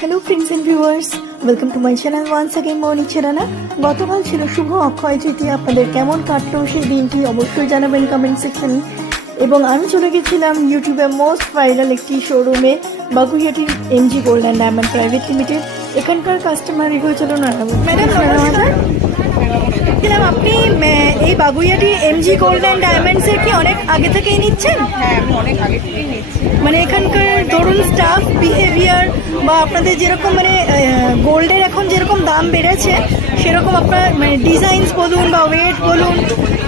Hello friends and viewers, welcome to my channel once again morning ছেড়ানা। গতকাল ছিল শুভ অক্ষয় তৃতীয়া। আপনাদের কেমন কাটলো সেই দিনটি অবশ্যই জানাবেন কমেন্ট সেকশনে। এবং আমি চলে গেছিলাম ইউটিউবে মোস্ট ভাইরাল একটি শোরুমে, বাগুইহাটির MG gold and diamond private limited. এখানকার কাস্টমার হয়েছিল ম্যাডাম নমস্কার। আপনি এই বাগুইহাটি এমজি গোল্ড অ্যান্ড ডায়মন্ডসের কি অনেক আগে থেকেই নিচ্ছেন? হ্যাঁ, আমি অনেক আগে থেকেই নিচ্ছি। মানে এখানকার ধরুন স্টাফ বিহেভিয়ার বা আপনাদের যেরকম মানে গোল্ডের এখন যেরকম দাম বেড়েছে সেরকম আপনার মানে ডিজাইনস বলুন বা ওয়েট বলুন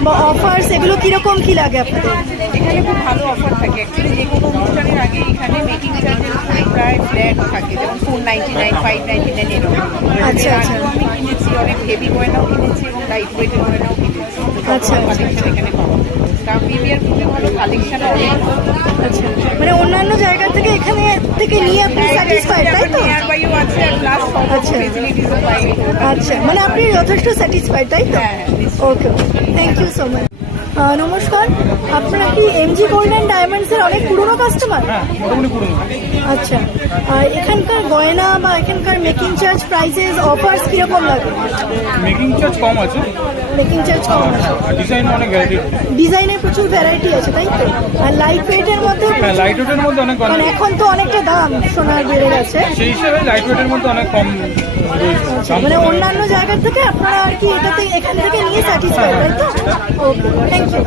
বা অফার্স, এগুলো কীরকম কী লাগে আপনাদের? এখানে খুব ভালো অফার থাকে। অ্যাকচুয়ালি যে কোনো অনুষ্ঠানের আগে এখানে মেকিং চার্জের প্রায় ফ্ল্যাট থাকে, যেমন 499, 599 এরকম। আচ্ছা আচ্ছা। আমি কিনেছি, অনেক হেভি গয়নাও কিনেছি এবং লাইট ওয়েটের গয়নাও কিনেছি। আচ্ছা কালেকশন এখানে পাবো। স্টাফ বিহেভিয়ার খুবই ভালো, কালেকশন অনেক ভালো। আচ্ছা, মানে অন্যান্য জায়গা থেকে এখানে থেকে নিয়ে আপনি স্যাটিসফাইড, তাই তো? নিয়ার বাইও আছে আর প্লাস আচ্ছা। ফেসিলিটিসও পাই। আচ্ছা, মানে আপনি যথেষ্ট স্যাটিসফাইড, তাই তো? হ্যাঁ, ওকে, থ্যাংক ইউ সো মাচ। নমস্কার, আপনারা কি এমজি গোল্ড অ্যান্ড ডায়মন্ডসের অনেক পুরনো কাস্টমার? আচ্ছা, এখানকার গয়না বা এখানকার মেকিং চার্জ, প্রাইসেস, অফার্স কিরকম লাগে? মেকিং চার্জ কম আছে, মেকিং চার্জ কম আছে, ডিজাইন অনেক ভ্যারাইটি। ডিজাইনের প্রচুর ভ্যারাইটি আছে, তাই তো? আর লাইট ওয়েটের মধ্যে, হ্যাঁ, লাইট ওয়েটের মধ্যে অনেক মানে এখন তো অনেকটা দাম সোনার বেড়ে গেছে, সেই হিসাবে লাইট ওয়েটের মধ্যে অনেক কম রয়েছে। মানে অন্যান্য জায়গার থেকে আপনারা আর কি এখান থেকে নিয়ে স্যাটিসফাইড, তাই তো? ওকে, থ্যাংক ইউ।